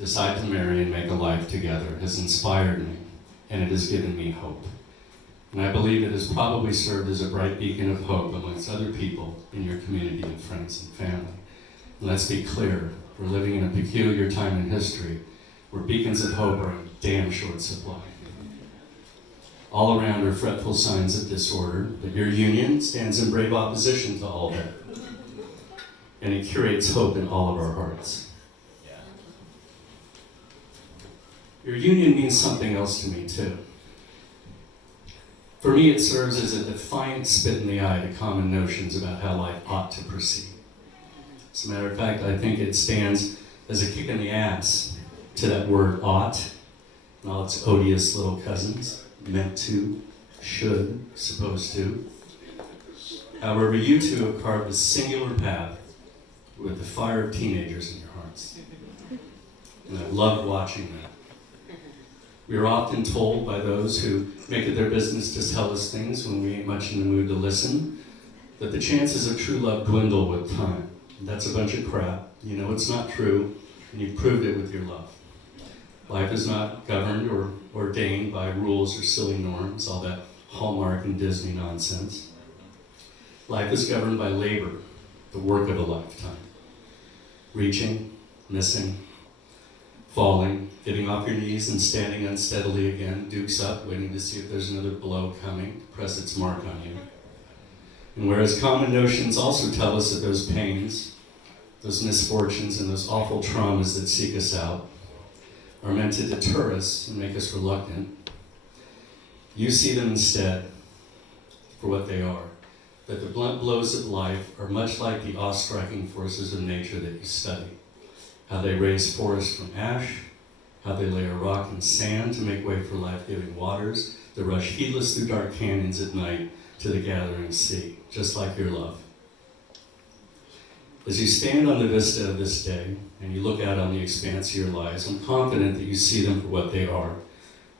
decide to marry and make a life together has inspired me, and it has given me hope. And I believe it has probably served as a bright beacon of hope amongst other people in your community of friends and family. And let's be clear, we're living in a peculiar time in history where beacons of hope are in damn short supply. All around are fretful signs of disorder, but your union stands in brave opposition to all that. And it curates hope in all of our hearts. Your union means something else to me, too. For me, it serves as a defiant spit in the eye to common notions about how life ought to proceed. As a matter of fact, I think it stands as a kick in the ass to that word ought and all its odious little cousins, meant to, should, supposed to. However, you two have carved a singular path with the fire of teenagers in your hearts. And I love watching that. We are often told by those who make it their business to tell us things when we ain't much in the mood to listen, that the chances of true love dwindle with time. That's a bunch of crap. You know it's not true, and you've proved it with your love. Life is not governed or ordained by rules or silly norms, all that Hallmark and Disney nonsense. Life is governed by labor, the work of a lifetime. Reaching, missing, falling, getting off your knees and standing unsteadily again, dukes up, waiting to see if there's another blow coming to press its mark on you. And whereas common notions also tell us that those pains, those misfortunes, and those awful traumas that seek us out are meant to deter us and make us reluctant, you see them instead for what they are. That the blunt blows of life are much like the awe-striking forces of nature that you study. How they raise forests from ash, how they lay a rock and sand to make way for life-giving waters that rush heedless through dark canyons at night to the gathering sea, just like your love. As you stand on the vista of this day and you look out on the expanse of your lives, I'm confident that you see them for what they are,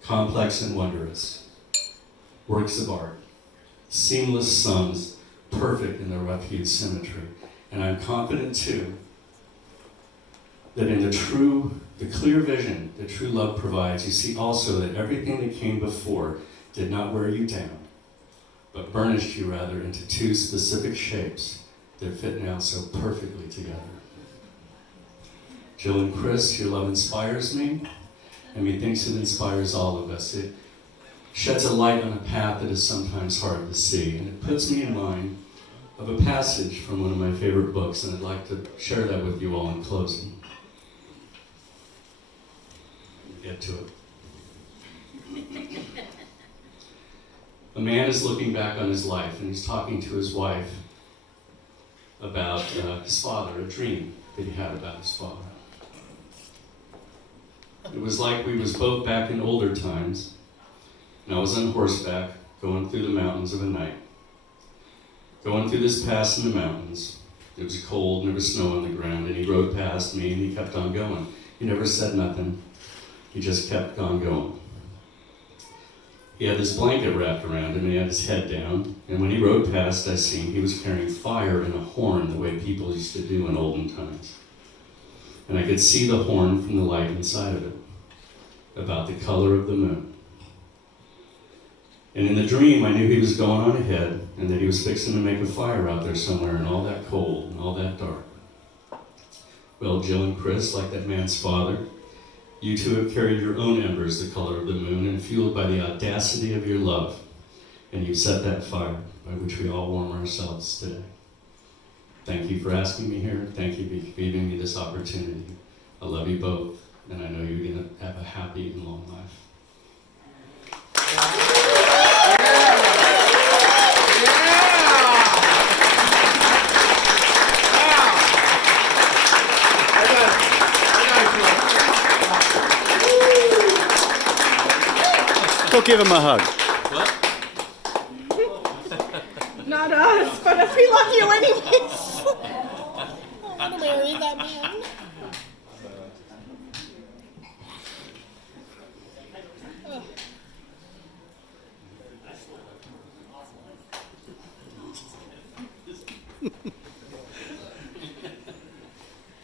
complex and wondrous, works of art, seamless sums, perfect in their rough-hewed symmetry. And I'm confident, too, that in the clear vision that true love provides, you see also that everything that came before did not wear you down, but burnished you rather into two specific shapes that fit now so perfectly together. Jill and Chris, your love inspires me, and methinks it inspires all of us. It sheds a light on a path that is sometimes hard to see, and it puts me in mind of a passage from one of my favorite books, and I'd like to share that with you all in closing. Get to it. A man is looking back on his life, and he's talking to his wife about his father, a dream that he had about his father. It was like we was both back in older times, and I was on horseback going through the mountains of a night. Going through this pass in the mountains. It was cold and there was snow on the ground, and he rode past me and he kept on going. He never said nothing. He just kept on going. He had this blanket wrapped around him and he had his head down, and when he rode past, I seen he was carrying fire in a horn the way people used to do in olden times. And I could see the horn from the light inside of it, about the color of the moon. And in the dream, I knew he was going on ahead and that he was fixing to make a fire out there somewhere in all that cold and all that dark. Well, Jill and Chris, like that man's father, you two have carried your own embers the color of the moon, and fueled by the audacity of your love, and you've set that fire by which we all warm ourselves today. Thank you for asking me here. Thank you for giving me this opportunity. I love you both, and I know you're going to have a happy and long life. Go give him a hug. What? Not us, but if we love you anyways. I want to marry that man.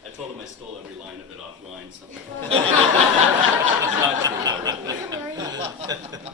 I told him I stole every line of it offline. find something. It's not true, though, really. Married?